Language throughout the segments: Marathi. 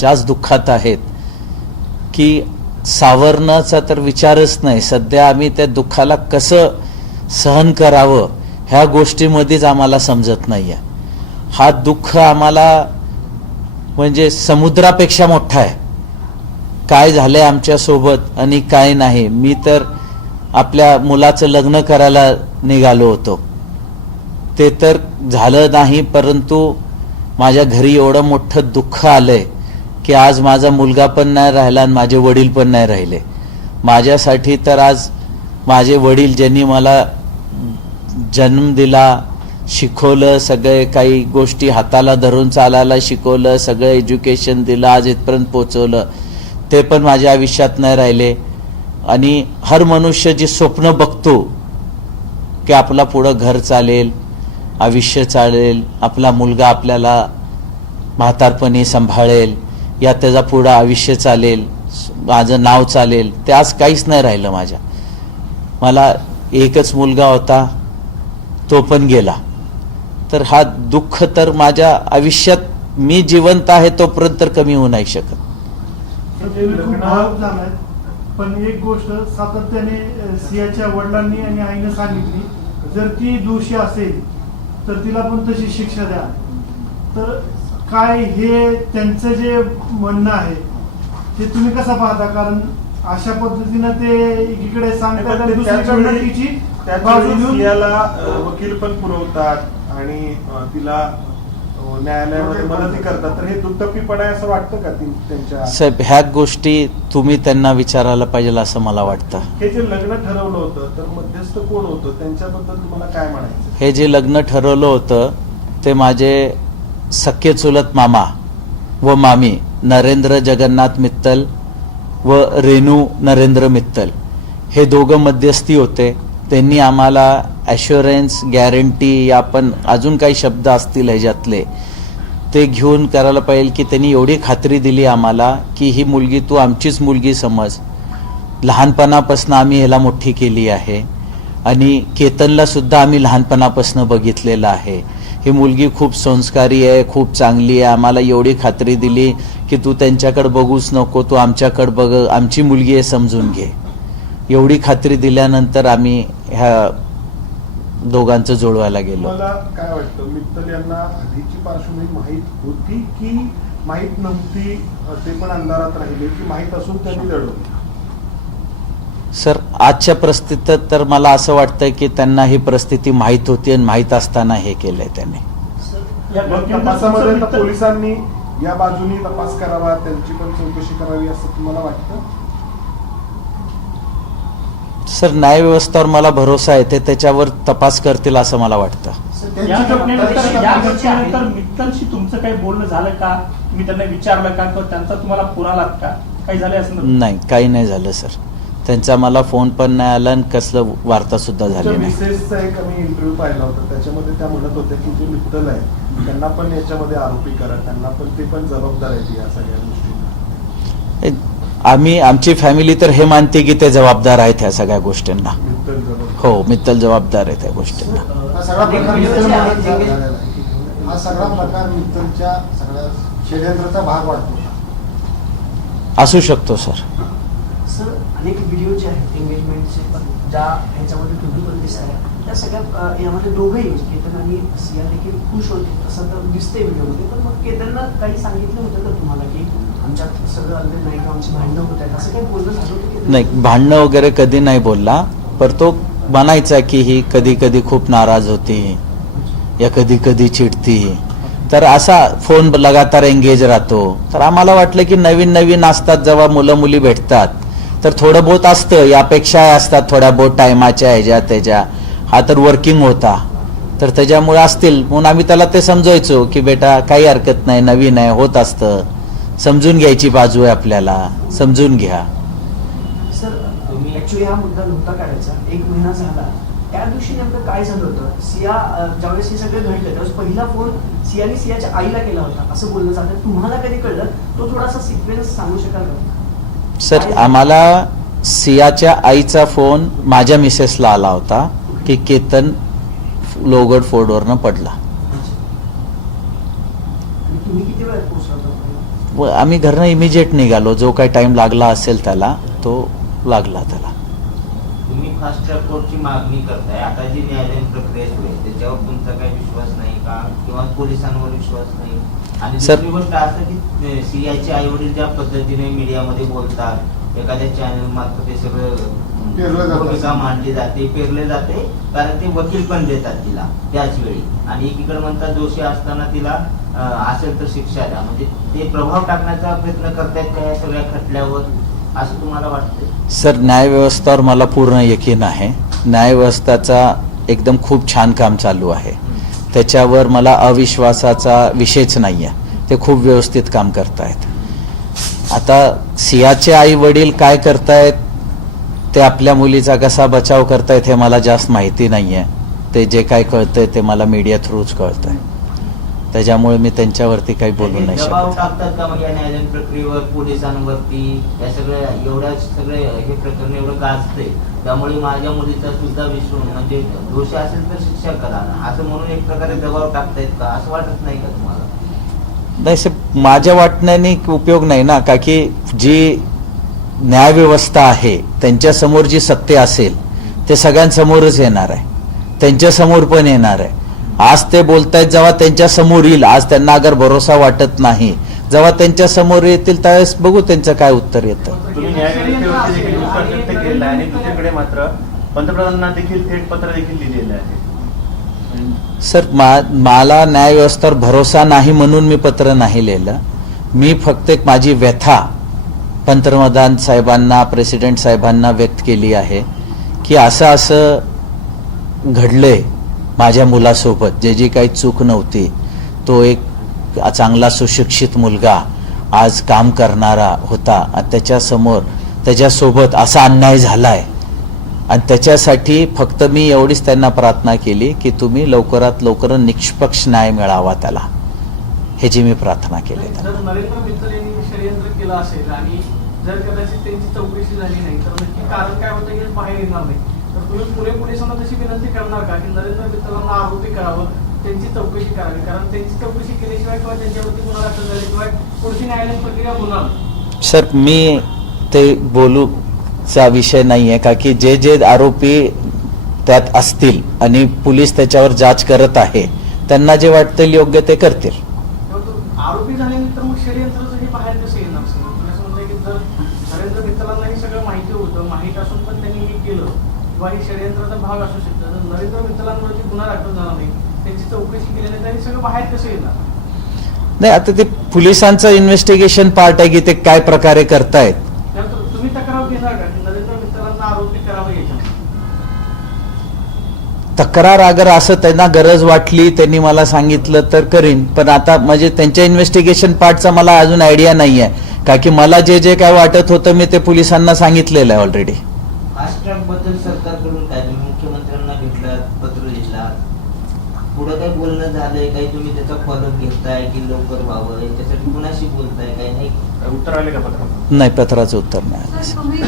जास्त दुःखात आहेत की सावरण्याचा तर विचारच नाही. सध्या आम्ही त्या दुःखाला कसं सहन करावं ह्या गोष्टीमध्येच आम्हाला समजत नाहीये. हा दुःख आम्हाला म्हणजे समुद्रापेक्षा मोठा आहे. काय झालंय आमच्या सोबत आणि काय नाही. मी तर आपल्या मुलाचं लग्न करायला निघालो होतो, ते तर झालं नाही, परंतु माझ्या घरी एवढं मोठं दुःख आलंय की आज माझा मुलगा पण नाही राहिला आणि माझे वडील पण नाही राहिले. माझ्यासाठी तर आज माझे वडील ज्यांनी मला जन्म दिला, शिकवलं, सगळे काही गोष्टी हाताला धरून चालायला शिकवलं, सगळं एज्युकेशन दिलं, आज इथपर्यंत पोचवलं, ते पण माझ्या आयुष्यात नाही राहिले. आणि हर मनुष्य जी स्वप्न बघतो की आपला पुढं घर चालेल, आयुष्य चालेल, आपला मुलगा आपल्याला म्हातारपणी सांभाळेल, या त्याचा पुढं आयुष्य चालेल, माझं नाव चालेल, ते आज काहीच नाही राहिलं माझ्या. मला एकच मुलगा होता, तो पण गेला. तर हा दुःख तर माझ्या आयुष्यात मी जिवंत आहे तोपर्यंत तर कमी होऊ नाही शकत. पण एक गोष्ट सातत्याने सियाच्या वडिलांनी आणि आईने सांगितली, जर ती दोषी असेल तर तिला पण तशी शिक्षा द्या. तर काय हे त्यांचं जे म्हणणं आहे ते तुम्ही कसं पाहता? कारण अशा पद्धतीनं ते एकीकडे सांगतात, दुसरीकडे तिची बाजू घेऊन सियाला वकील पण पुरवतात आणि तिला न्यायालयामध्ये मदतही करतात. तर हे दुटप्पीपणा आहे असं वाटतं का त्यांच्या? साहेब, ह्या गोष्टी तुम्ही त्यांना विचारायला पाहिजे असं मला वाटतं. हे जे लग्न ठरवलं होतं तर मध्यस्थ कोण होतं, त्यांच्याबद्दल तुम्हाला काय म्हणायचं? हे जे लग्न ठरवलं होतं ते माझे सख्खे चुलत मामा व मामी नरेंद्र जगन्नाथ मित्तल व रेणू नरेंद्र मित्तल हे दोघं मध्यस्थी होते. त्यांनी आम्हाला ॲश्युरन्स, गॅरंटी, आपण अजून काही शब्द असतील ह्याच्यातले ते घेऊन करायला पाहिजे की त्यांनी एवढी खात्री दिली आम्हाला की ही मुलगी तू आमचीच मुलगी समज. लहानपणापासून आम्ही ह्याला मोठी केली आहे आणि केतनला सुद्धा आम्ही लहानपणापासून बघितलेलं आहे. ही मुलगी खूप संस्कारी आहे, खूप चांगली आहे. आम्हाला एवढी खात्री दिली की तू त्यांच्याकडे बघूच नको, तू आमच्याकडे बघ, आमची मुलगी आहे समजून घे. एवढी खात्री दिल्यानंतर आम्ही ह्या दोघांचं जोडवायला गेलो. मला काय वाटतं, मित्तल यांना आधीची पार्श्वभूमी माहीत होती की माहीत नव्हती? ते पण अंधारात राहिले की माहीत असून त्यांनी लढवली? सर, आजच्या परिस्थितीत तर मला असं वाटतं की त्यांना ही परिस्थिती माहीत होती आणि माहीत असताना हे केलंय त्यांनी. तपासामध्ये पोलिसांनी या बाजूनी तपास करावा, त्यांची पण चौकशी करावी असं तुम्हाला वाटतं? सर, न्याय व्यवस्थेवर मला भरोसा आहे, ते त्याच्यावर तपास करतील असं मला वाटतं. या घटनेनंतर मित्तलशी तुमचं काही बोलणं झालं का? तुम्ही त्यांना विचारलं का किंवा त्यांचा तुम्हाला फोन आलात का? काही झालं असं? नाही, काही नाही झालं सर. त्यांचा मला फोन पण नाही आला आणि कसलं वार्ता सुद्धा झाली नाही. मिसेसचा एक आम्ही इंटरव्ह्यू पाहिला होता, त्याच्यामध्ये त्या म्हणत होत्या की जे मित्तल आहे त्यांना पण याच्यामध्ये आरोपी करा, त्यांना पण ते पण जबाबदार आहेत या सगळ्या गोष्टी. आम्ही, आमची फॅमिली तर हे मानते की ते जबाबदार आहेत ह्या सगळ्या गोष्टींना. मित्तल जबाबदार? हो, मित्तल जबाबदार आहे त्या गोष्टींना. हा सगळा प्रकार मित्तलच्या सगळ्या षडयंत्राचा भाग वाटतो. असू शकतो सर. सर, अनेक व्हिडिओ जे आहेत एंगेजमेंटचे ज्या ह्याच्यामध्ये तुम्ही पण दिसताय, त्या सगळ्या यामध्ये दोघंही केतन आणि सिया देखील खुश होते असं तर दिसतंय व्हिडिओमध्ये. पण मग केतनला काही सांगितलं होतं का तुम्हाला की आमच्यात सगळं अंदर नाही का, आमची भांडणं होत आहेत, असं काही बोलणं झालं होतं? नाही, भांडणं वगैरे कधी नाही बोलला, पर तो म्हणायचा की ही कधी कधी खूप नाराज होती या कधी कधी चिडती. तर असा फोन लगातार एंगेज राहतो. तर आम्हाला वाटलं की नवीन नवीन असतात जेव्हा मुलं मुली भेटतात तर थोडं बहुत असतं, यापेक्षा असतात थोड्या बहुत टायमाच्या ह्याच्या त्याच्या. हा तर वर्किंग होता, तर त्याच्यामुळे असतील म्हणून आम्ही त्याला ते समजायचो की बेटा काही हरकत नाही, नवीन आहे, होत असतं, समजून घ्यायची बाजू आहे, आपल्याला समजून घ्या. सर, ऍक्च्युली हा मुद्दा नव्हता काढायचा, 1 महिना झाला. त्या दिवशी नेमकं काय झालं होतं? सिया ज्यावेळेस हे सगळं घडलं त्यावेळेस पहिला फोन सियाने सियाच्या आईला केला होता असं बोललं जातं. तुम्हाला कधी कळलं? तो थोडासा सिक्वेन्स सांगू शकाल का? सर, आम्हाला सियाच्या आईचा फोन माझ्या मिसेसला आला होता की केतन लोगड फोर्डवरनं पडला. तुम्ही किती वेळात पोहोचला? आम्ही घरनं इमिजिएट निघालो. जो काही टाइम लागला असेल त्याला तो लागला त्याला. तुम्ही फास्ट ट्रॅक कोर्टची मागणी करताय, आता जी न्यायालयीन प्रक्रिया सुरू आहे त्याच्यावर तुमचा काही विश्वास नाही का, किंवा पोलिसांवर विश्वास नाही? आणि सर- दुसरी गोष्ट असं की सीआयचे आई वडील ज्या पद्धतीने मीडियामध्ये बोलतात, एखाद्या चॅनल मार्फत ते पेरलं सगळं जातं. भूमिका मांडली जाते, पेरले जाते, कारण ते वकील पण देतात तिला त्याच वेळी, आणि एकीकडे म्हणतात दोषी असताना तिला असेल तर शिक्षा द्या. म्हणजे ते प्रभाव टाकण्याचा प्रयत्न करतायत का या सगळ्या खटल्यावर, असं तुम्हाला वाटतंय? सर, न्यायव्यवस्थेवर मला पूर्ण यकीन आहे. न्यायव्यवस्थेचा एकदम खूप छान काम चालू आहे. त्याच्यावर मला अविश्वासाचा विषयच नाही आहे. ते खूप व्यवस्थित काम करतायत. आता सियाचे आई वडील काय करतायत, ते आपल्या मुलीचा कसा बचाव करतायत हे मला जास्त माहिती नाही आहे. ते जे काय कळतंय ते मला मीडिया थ्रूच कळतंय. त्याच्यामुळे मी त्यांच्यावरती काही बोलू नाही दबाव शकत. टाकतात का मग या न्यायालयीन प्रक्रियेवर, पोलिसांवरती, या सगळ्या एवढ्या सगळे हे प्रकरण एवढं गाजतंय, त्यामुळे माझ्या मुलीचा सुद्धा विश्व म्हणजे दोषी असेल तर शिक्षा करा, असं म्हणून एक प्रकारे दबाव टाकतायत का, असं वाटत नाही का तुम्हाला? नाही साहेब, माझ्या वाटण्याने उपयोग नाही ना, का की जी न्यायव्यवस्था आहे त्यांच्यासमोर जी सत्य असेल ते सगळ्यांसमोरच येणार आहे, त्यांच्यासमोर पण येणार आहे. आज ते बोलतायत, जेव्हा त्यांच्या समोर येईल, आज त्यांना अगर भरोसा वाटत नाही, जेव्हा त्यांच्या समोर येतील त्यावेळेस बघू त्यांचं काय उत्तर येतं. तुम्ही न्यायव्यवस्थेवरती देखील विश्वास व्यक्त केला आहे आणि दुसरीकडे मात्र पंतप्रधानांना देखील थेट पत्र देखील लिहिलेलं आहे. सर, मला न्यायव्यवस्थेवर भरोसा नाही म्हणून मी पत्र नाही लिहिलं. मी फक्त एक माझी व्यथा पंतप्रधान साहेबांना, प्रेसिडेंट साहेबांना व्यक्त केली आहे की असं असं घडलंय माझ्या मुलासोबत, जे जी काही चूक नव्हती. तो एक चांगला सुशिक्षित मुलगा आज काम करणारा होता आणि त्याच्यासोबत असा अन्याय झालाय, आणि त्याच्यासाठी फक्त मी एवढीच त्यांना प्रार्थना केली की तुम्ही लवकरात लवकर निष्पक्ष न्याय मिळावा त्याला, ह्याची मी प्रार्थना केली. जर नरेंद्र मित्तल यांनी षडयंत्र केलं असेल आणि जर कदाचित त्यांची चौकशी झाली नाही तर नक्की कारण काय होतं हे बाहेर येणार नाही, तर तुम्ही पुणे पोलिसांना तशी विनंती करणार का की नरेंद्र मित्तलांना आरोपी करावं, त्यांची चौकशी करावी, कारण त्यांची चौकशी केल्याशिवाय किंवा त्यांच्यावरती गुन्हा दाखल झाल्याशिवाय पुढची न्यायालयीन प्रक्रिया होणार नाही? सर, मी ते बोलूचा विषय नाही आहे, का की जे जे आरोपी त्यात असतील आणि पोलीस त्याच्यावर जांच करत आहे, त्यांना जे वाटतं योग्य ते करतील. आरोपी झाल्यानंतर मग षडयंत्राचं हे बाहेर कसं येणार? तुम्ही असं म्हणताय की जर नरेंद्र मित्तलांना हे सगळं माहिती होतं, माहीत असून पण त्यांनी हे केलं किंवा हे षडयंत्राचा भाग असू शकतो, जर नरेंद्र मित्तलांवरती गुन्हा दाखल झाला नाही, त्यांची चौकशी केल्यानंतर हे सगळं बाहेर कसं येणार? नाही, आता ते पोलिसांचं इन्व्हेस्टिगेशन पार्ट आहे की ते काय प्रकारे करतायत. त्यानंतर तुम्ही तक्रार घेणार का की नरेंद्र मित्तलांना आरोपी करावं याच्यात? तक्रार अगर असं त्यांना गरज वाटली, त्यांनी मला सांगितलं तर करीन, पण आता म्हणजे त्यांच्या इन्व्हेस्टिगेशन पार्टचा मला अजून आयडिया नाही आहे, का की मला जे जे काय वाटत होतं मी ते पोलिसांना सांगितलेलं आहे ऑलरेडी. फास्ट ट्रॅक बद्दल सरकारकडून काय तुम्ही मुख्यमंत्र्यांना घेतलात, पत्र लिहिलात, पुढं काही बोलणं झालंय, काही तुम्ही त्याचा फॉलोअप घेताय की लवकर व्हावं, याच्यासाठी कुणाशी बोलताय, काही नाही? उत्तर आले का पत्रात? नाही, पत्राचं उत्तर नाही आलं. सर, तुम्ही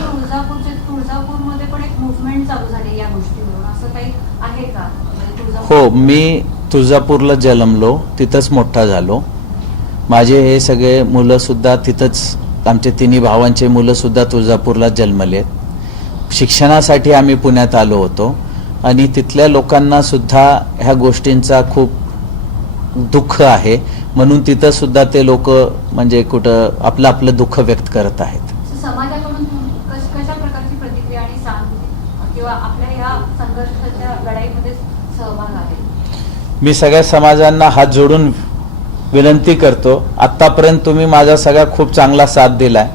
तुळजापूरमध्ये पण एक मुवमेंट चालू झाली या गोष्टीवरून, असं काही आहे का? म्हणजे हो, मी तुळजापूरला जन्मलो, तिथंच मोठा झालो. माझे हे सगळे मुलं सुद्धा तिथंच, आमचे तिन्ही भावांचे मुलं सुद्धा तुळजापूरला जन्मलेत. शिक्षणासाठी आम्ही पुण्यात आलो होतो आणि तिथल्या लोकांना सुद्धा ह्या गोष्टींचा खूप दुःख आहे, म्हणून तिथं सुद्धा ते लोक म्हणजे कुठं आपलं आपलं दुःख व्यक्त करत आहेत. समाजाकडून कशा प्रकारची प्रतिक्रिया आणि सहानुभूती किंवा आपल्या या संघर्षाच्या लढाईमध्ये सहभाग आहे? मी सगळ्या समाजांना हात जोडून विनंती करतो, आत्तापर्यंत तुम्ही माझा सगळा खूप चांगला साथ दिलाय.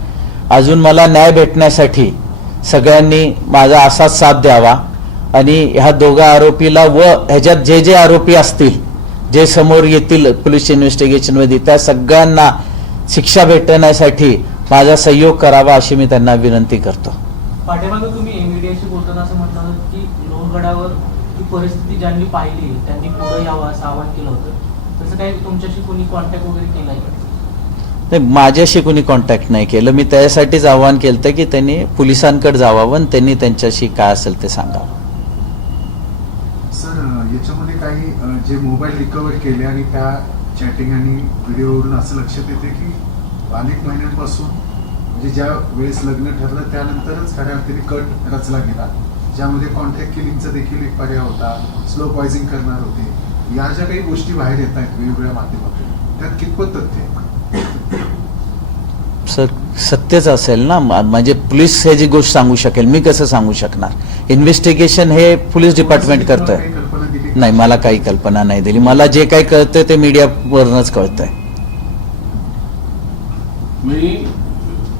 अजून मला न्याय भेटण्यासाठी सगळ्यांनी माझा असाच साथ द्यावा आणि ह्या दोघा आरोपीला व ह्याच्यात जे जे आरोपी असतील, जे समोर येतील पोलीस इन्व्हेस्टिगेशनमध्ये, त्या सगळ्यांना शिक्षा भेटण्यासाठी माझा सहयोग करावा अशी मी त्यांना विनंती करतो. पाठीमागे तुम्ही मीडियाशी बोलताना असं म्हटलं की लोहगडावर ही परिस्थिती ज्यांनी पाहिली त्यांनी पुढे यावं असं आवाहन केलं होतं, तसं काही तुमच्याशी कोणी कॉन्टॅक्ट वगैरे केलाय का? नाही, माझ्याशी कोणी कॉन्टॅक्ट नाही केलं. मी त्यासाठीच आवाहन केलं की त्यांनी पोलिसांकडे जावावं आणि त्यांनी त्यांच्याशी काय असेल ते सांगावं. सर, याच्यामध्ये काही जे मोबाईल रिकवर केले आणि त्या चॅटिंग आणि व्हिडिओवरून असं लक्षात येते की अनेक महिन्यांपासून म्हणजे ज्या वेळेस लग्न ठरलं त्यानंतरच खऱ्या अर्थाने कट रचला गेला, ज्यामध्ये कॉन्टॅक्ट किलिंगचा देखील एक पर्याय होता, स्लो पॉइझनिंग करणार होते. या ज्या काही गोष्टी बाहेर येत आहेत वेगवेगळ्या माध्यमातून, त्यात कितपत तथ्य आहे? सर सत्यच असेल ना, म्हणजे पोलीस हे जी गोष्ट सांगू शकेल, मी कसं सांगू शकणार? इन्व्हेस्टिगेशन हे पोलीस डिपार्टमेंट करतोय. काही कल्पना दिली? नाही, मला काही कल्पना नाही दिली. मला जे काही कळतंय ते मीडियावरूनच कळतंय. मी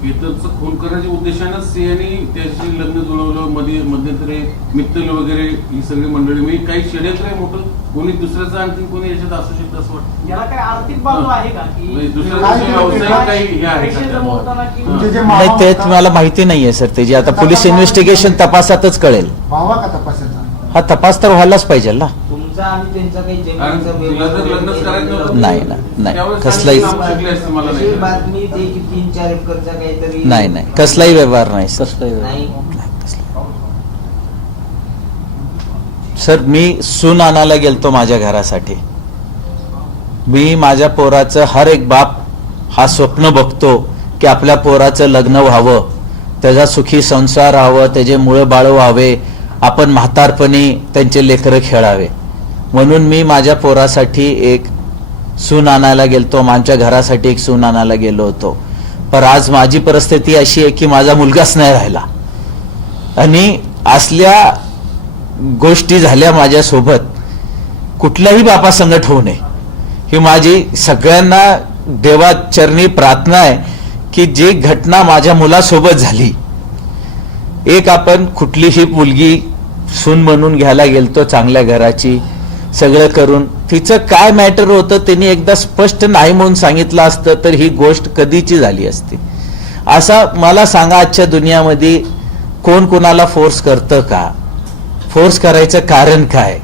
केतनचं खून करण्याच्या उद्देशानं सिंहने त्याशी लग्न जुळवलं, मध्यंतरी मित्तल वगैरे ही सगळी मंडळी. मी काही षडयंत्र आहे मोठं, कोणी दुसऱ्याचं आणखी कोणी याच्यात असू शकतं असं वाटतं. याला काय आर्थिक बाजू आहे का म्हणजे की दुसऱ्याचं व्यावसायिक काही हे आहे का पैसे त्यात? जमवताना की तुमचे जे नाही, ते मावा मला माहिती नाहीये सर. त्याची आता पोलीस इन्व्हेस्टिगेशन तपासातच कळेल. व्हावा का तपासाचा? हा तपास तर व्हायलाच पाहिजे ना. तुमचा आणि त्यांचा काही कारण तिला जर लग्नच करायचं नव्हतं, नाही ना, नाही, त्यावेळेस कसलाही सांगू शकले असते मला अशी नाही. बातमी ते की 3-4 एकरचा काहीतरी नाही, नाही, कसलाही व्यवहार नाही सर. नाही. सर मी सून आणायला गेलतो माझ्या घरासाठी. मी माझ्या पोराचं, हर एक बाप हा स्वप्न बघतो की आपल्या पोराचं लग्न व्हावं, त्याचा सुखी संसार व्हावं, त्याचे मुळं बाळ व्हावे, आपण म्हातारपणी त्यांचे लेकरं खेळावे. म्हणून मी माझ्या पोरासाठी एक सून आणायला गेलतो, आमच्या घरासाठी एक सून आणायला गेलो होतो. पण आज माझी परिस्थिती अशी आहे की माझा मुलगाच नाही राहिला, आणि असल्या गोष्टी झाल्या माझ्यासोबत. कुठल्याही बापासंगत होऊ नये ही माझी सगळ्यांना देवाचरणी प्रार्थना आहे की जी घटना माझ्या मुलासोबत झाली. एक आपण कुठलीही मुलगी सून म्हणून घ्यायला गेलतो चांगल्या घराची, सगळं करून तिचं काय मॅटर होतं त्यांनी एकदा स्पष्ट नाही म्हणून सांगितलं असतं तर ही गोष्ट कधीची झाली असती. असा मला सांगा, आजच्या दुनियामध्ये कोण कोणाला फोर्स करतं का? फोर्स करायचं कारण काय?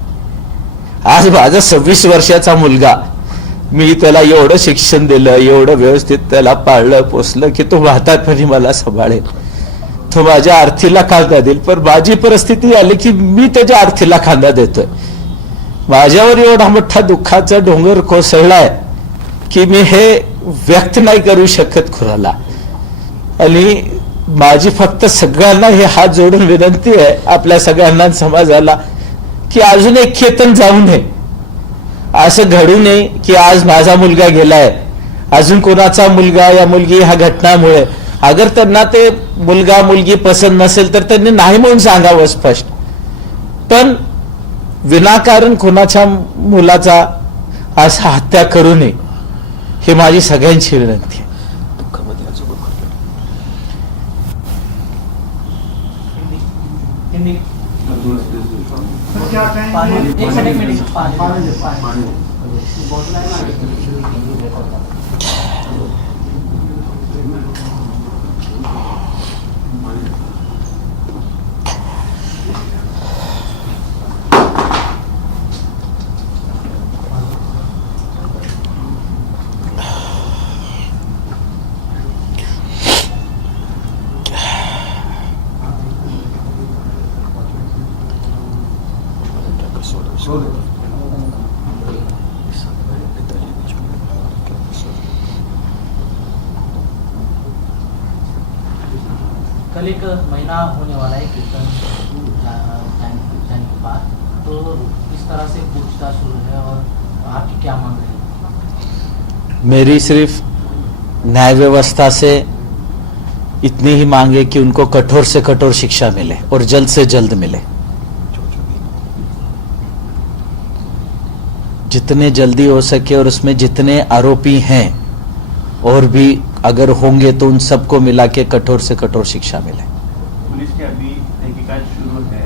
आज माझा 26 वर्षाचा मुलगा, मी त्याला एवढं शिक्षण दिलं, एवढं व्यवस्थित त्याला पाळलं पोसलं की तो म्हातारपणी मला सांभाळेल, तो माझ्या आर्थीला खांदा देईल. पण माझी परिस्थिती आली की मी त्याच्या आर्थीला खांदा देतोय. माझ्यावर एवढा मोठा दुःखाचा डोंगर कोसळलाय की मी हे व्यक्त नाही करू शकत कुणाला. आणि माझी फक्त सगळ्यांना हे हात जोडून विनंती आहे, आपल्या सगळ्यांना समाजाला, की अजून एक केतन जाऊ नये. असं घडू नये की आज माझा मुलगा गेलाय, अजून कोणाचा मुलगा या मुलगी ह्या घटनामुळे, अगर त्यांना ते मुलगा मुलगी पसंत नसेल तर त्यांनी नाही म्हणून सांगावं स्पष्ट. पण विनाकारण कोणाच्या मुलाचा असा हत्या करू नये ही माझी सगळ्यांची विनंती आहे. हिंदी तर क्या कहेंगे? एक मिनिट पाणी. कल एक महीना होने वाला है कीर्तन जाने के बाद, तो इस तरह से पूछताछ शुरू है और आपकी क्या मांग है? मेरी सिर्फ न्याय व्यवस्था से इतनी ही मांग है कि उनको कठोर से कठोर शिक्षा मिले और जल्द से जल्द मिले. जितने जल्दी हो सके, और उसमें जितने आरोपी हैं और भी अगर होंगे तो उन सबको मिला के कठोर से कठोर शिक्षा मिले. पुलिस की अभी तहकीकात शुरू है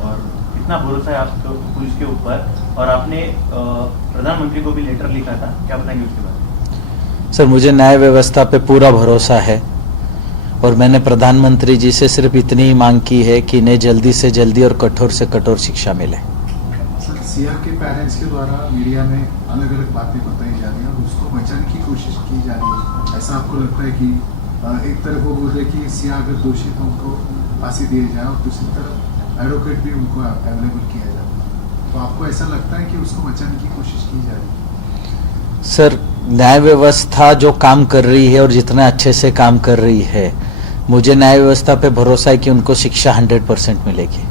और कितना भरोसा है आपको पुलिस के ऊपर? और आपने प्रधानमंत्री को भी लेटर लिखा था, क्या बताएंगे उसके बारे में? सर मुझे न्याय व्यवस्था पे पूरा भरोसा है और मैंने प्रधानमंत्री जी से सिर्फ इतनी ही मांग की है कि इन्हें जल्दी से जल्दी और कठोर से कठोर शिक्षा मिले. सर सीआर के पेरेंट्स के द्वारा मीडिया में अलग अलग बातें बताई जा रही हैं और उसको बचाने की कोशिश की जा रही है. ऐसा आपको लगता है कि एक तरफ वो बोल रहे कि सीआर अगर दोषी तो उनको फांसी दी जाए और दूसरी तरफ एडवोकेट भी उनको अवेलेबल किया जाए, तो आपको ऐसा लगता है कि उसको बचाने की कोशिश की जा रही है? सर, न्याय व्यवस्था जो काम कर रही है और जितना अच्छे से काम कर रही है, मुझे न्याय व्यवस्था पे भरोसा है कि उनको शिक्षा 100% मिलेगी।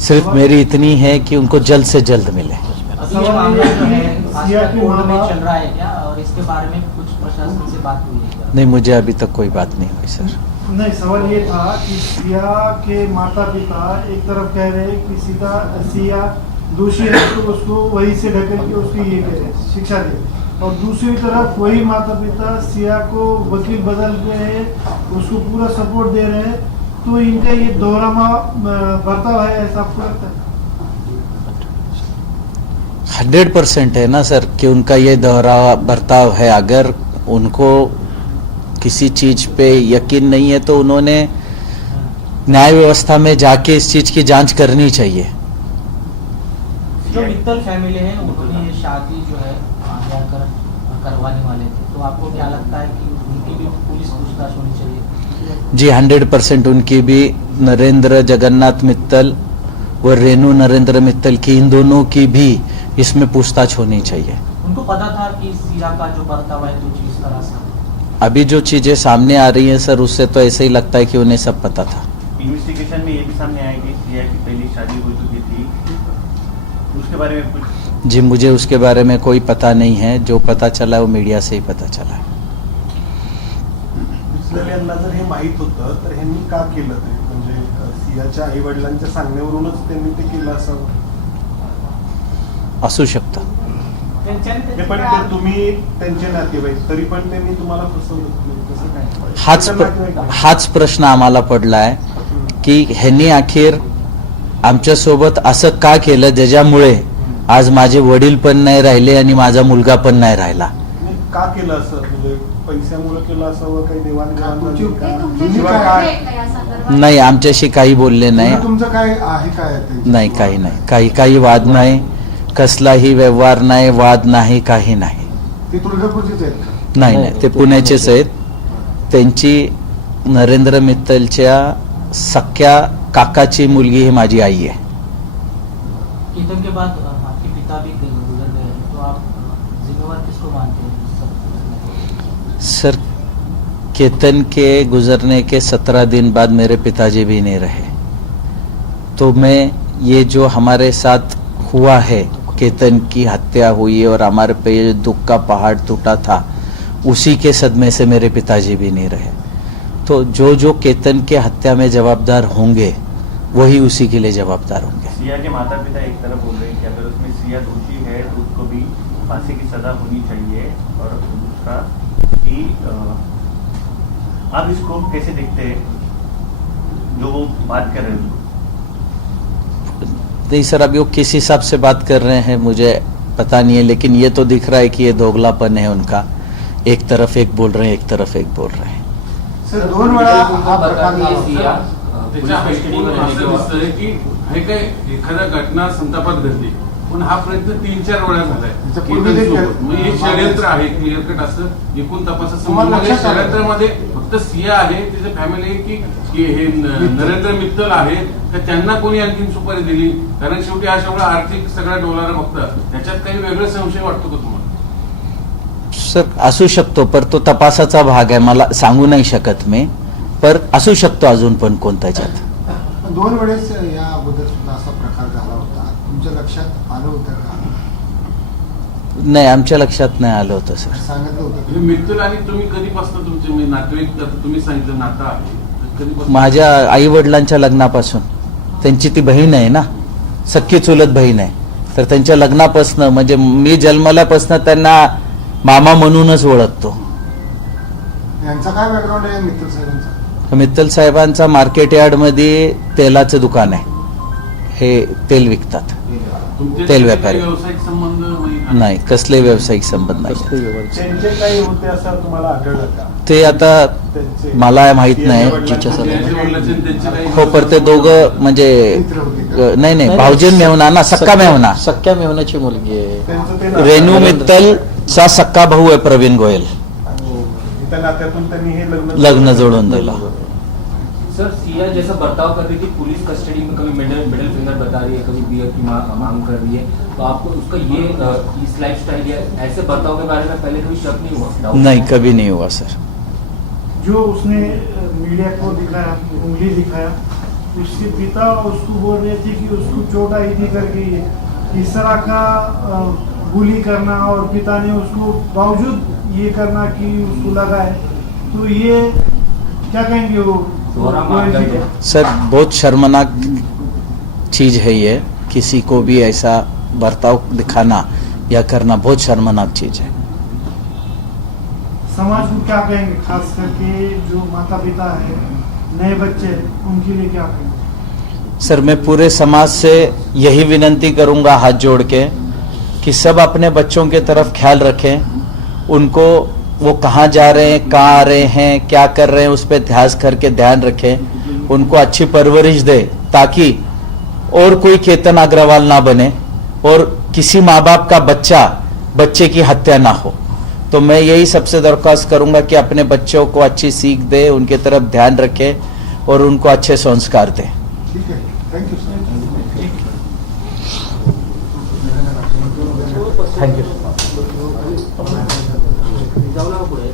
सिर्फ मेरी इतनी है कि उनको जल्द से जल्द मिले। अभी ये मामला जो है फास्ट कोर्ट में चल रहा है क्या, और इसके बारे में कुछ प्रशासन से बात हुई है क्या? नहीं, मुझे अभी तक कोई बात नहीं हुई सर। नहीं, सवाल ये था कि सिया के माता पिता एक तरफ कह रहे हैं कि सीधा सिया दोषी है तो उसको वही से ढकेल के उसकी ये करे, शिक्षा दे, और दूसरी तरफ वही माता पिता सिया को वकील बदल रहे हैं, उसको पूरा सपोर्ट दे रहे हैं। तो इनका ये दोहरामा बर्ताव है, ऐसा आपको लगता है? 100% है ना सर कि उनका ये दोहरा बर्ताव है। अगर उनको किसी चीज पे यकीन नहीं है तो उन्होंने न्याय व्यवस्था में जाके इस चीज की जांच करनी चाहिए। जो मित्तल फैमिली है उन्होंने ये शादी जो है आगे आकर करवाने वाले थे, तो आपको क्या लगता है कि उनकी भी पुलिस पूछताछ होनी चाहिए? जी 100% उनकी भी, नरेंद्र जगन्नाथ मित्तल व रेणु नरेंद्र मित्तल की, इन दोनों की भी इसमें पूछताछ होनी चाहिए। उनको पता था कि सिया का जो बर्ताव है तो इस तरह से? अभी जो चीजें सामने आ रही हैं सर, उससे तो ऐसे ही लगता है कि उन्हें सब पता था। इन्वेस्टिगेशन में ये भी सामने आएगी सिया की पहली शादी हो चुकी थी, उसके बारे में कुछ? जी मुझे उसके बारे में कोई पता नहीं है, जो पता चला वो मीडिया से ही पता चला है। बिस्लर यांना जर हे माहीत होतं तर ह्यांनी का केलं ते, म्हणजे सियाच्या आई वडिलांच्या सांगण्यावरूनच त्यांनी ते केलं असावं? असू शकतं। हे पण ते तुम्ही त्यांचे नातेवाईक तरी पण त्यांनी तुम्हाला फसवलं, कसं काय? हाच प्रश्न आम्हाला पडला आहे की ह्यांनी अखेर आमच्या सोबत असं का केलं, ज्याच्यामुळे आज माझे वडील पण नाही राहिले आणि माझा मुलगा पण नाही राहिला। नाही, का केलं असं, म्हणजे पैशामुळे केलं असावं, काही देवाणघेवाण झाली ते का? तुमच्याशी किंवा बोलले काय? आहेत का या संदर्भात? नाही, आमच्याशी काही बोलले नाही। तुमचं काय आहे काय त्यांच्याशी? नाही, काही नाही, काही वाद नाही, कसलाही व्यवहार नाही, वाद नाही, काही नाही। ते तुळजापूरचेच आहेत का? नाही, ते पुण्याचेच आहेत। त्यांची नरेंद्र मित्तलच्या सख्या काकाची मुलगी ही माझी आई आहे। कीर्तन के बाद आपके पिता भी गुजर गए हैं, तो आप जिम्मेवार किसको मानते हैं? सर, केतन के गुजरने के 17 दिन बाद मेरे पिताजी भी नहीं रहे, तो मैं ये जो हमारे साथ हुआ है, केतन की हत्या हुई और हमारे पे ये दुख का पहाड़ टूटा था, उसी के सदमे से मेरे पिताजी भी नहीं रहे। तो जो केतन के हत्या में जवाबदार होंगे वही उसी के लिए जवाबदार होंगे। सिया के माता पिता एक तरफ बोल रहे हैं कि अगर उसमें सिया दोषी है तो उसको भी फांसी की सजा होनी चाहिए, और दूसरा कि आप इसको कैसे देखते हैं जो वो बात कर रहे हैं? नहीं सर, अभी वो किस हिसाब से बात कर रहे हैं मुझे पता नहीं है, लेकिन ये तो दिख रहा है कि ये दोगलापन है उनका। एक तरफ एक बोल रहे हैं, एक तरफ एक बोल रहे हैं। सर 2 वेळा हा प्रकार झाला होता. त्याच्या ऐकून असं दिसतंय की हे काय एखाद्या घटना संतापात घडली, पण हा प्रयत्न 3-4 वेळा झालाय केतनसोबत. म्हणजे हे षडयंत्र आहे, क्लिअर कट असं एकूण तपासासंबंधी षडयंत्रामध्ये फक्त सिया आहे, तिचे फॅमिली आहे की हे नरेंद्र मित्तल आहे तर त्यांना कोणी आणखी सुपारी दिली? कारण शेवटी हा सगळा आर्थिक सगळा डोलार बघता त्याच्यात काही वेगळा संशय वाटतो का तुम्हाला? सर असू शकतो, पर तो तपासाचा भाग आहे, मला सांगू नाही शकत मी, पर असू शकतो अजून पण कोणत्याच्यात. 2 वेळेस या अगोदर सुद्धा असा प्रकार झाला होता, तुमच्या लक्षात आलं होतं का? नाही, आमच्या लक्षात नाही आलं होतं सर. सांगितलं होतं हे मित्तल आणि तुम्ही कधीपासून तुमचे म्हणजे नातेवाईक, तुम्ही सांगितलं नातं आहे, कधीपासून? माझ्या आई वडिलांच्या लग्नापासून. त्यांची ती बहीण आहे ना, सख्खी चुलत बहीण आहे, तर त्यांच्या लग्नापासून म्हणजे मी जन्मल्यापासून त्यांना मामा म्हणूनच ओळखतो. यांचा काय बॅकग्राऊंड आहे मित्तल साहेबांचा? मित्तल साहेबांचा मार्केट यार्ड मध्ये तेलाचं दुकान आहे, हे तेल विकतात. तुमचे तेल व्यापारी. व्यावसायिक संबंध म्हणजे नाही, कसले व्यावसायिक संबंध नाही. त्यांचे काही होते असं तुम्हाला आढळलं का? ते आता त्यांचे मला माहित नाही. त्यांचे वडिलांचे आणि त्यांचे काही हो, पर ते दोघं म्हणजे मित्र होते का? नाही भाऊजन मेवना ना, सक्का मेवना. सख्या मेवण्याची मुलगी आहे. त्यांचं ते नातं- रेणू मित्तल चा सक्का भाऊ आहे प्रवीण गोयल. आणि त्या नात्यातून त्यांनी हे लग्न लग्न जोडून दिलं. सर सिया जैसा बर्ताव कर रही थी पुलिस कस्टडी में, कभी मिडिल फिंगर बता रही है, कभी बियर की मांग कर रही है, तो आपको उसका ये इस लाइफस्टाइल या ऐसे बर्ताव के बारे में पहले कभी शक नहीं हुआ? डाउट नहीं, कभी नहीं हुआ सर। जो उसने मीडिया को दिखाया, उंगली दिखाया, उसके पिता उसको बोल रहे थे कि उसको चोट आई थी करके इस तरह का बुली करना, और पिता ने उसको बावजूद ये करना कि उसको लगा है, तो ये क्या कहेंगे वो? सर बहुत शर्मनाक चीज है ये, किसी को भी ऐसा बर्ताव दिखाना या करना बहुत शर्मनाक चीज है। समाज को क्या कहेंगे, खास करके जो माता पिता है, नए बच्चे, उनके लिए क्या कहेंगे? सर मैं पूरे समाज से यही विनती करूंगा हाथ जोड़ के कि सब अपने बच्चों के तरफ ख्याल रखें, उनको वो कहाँ जा रहे हैं, कहाँ आ रहे हैं, क्या कर रहे हैं, उस पर ध्यान रखें, उनको अच्छी परवरिश दे ताकि और कोई केतन अग्रवाल ना बने और किसी माँ बाप का बच्चे की हत्या ना हो। तो मैं यही सबसे दरख्वास्त करूंगा कि अपने बच्चों को अच्छी सीख दे, उनके तरफ ध्यान रखे और उनको अच्छे संस्कार दे। ठीक है, थँक्यू सर। थँक्यू। जाऊ नका पुढे.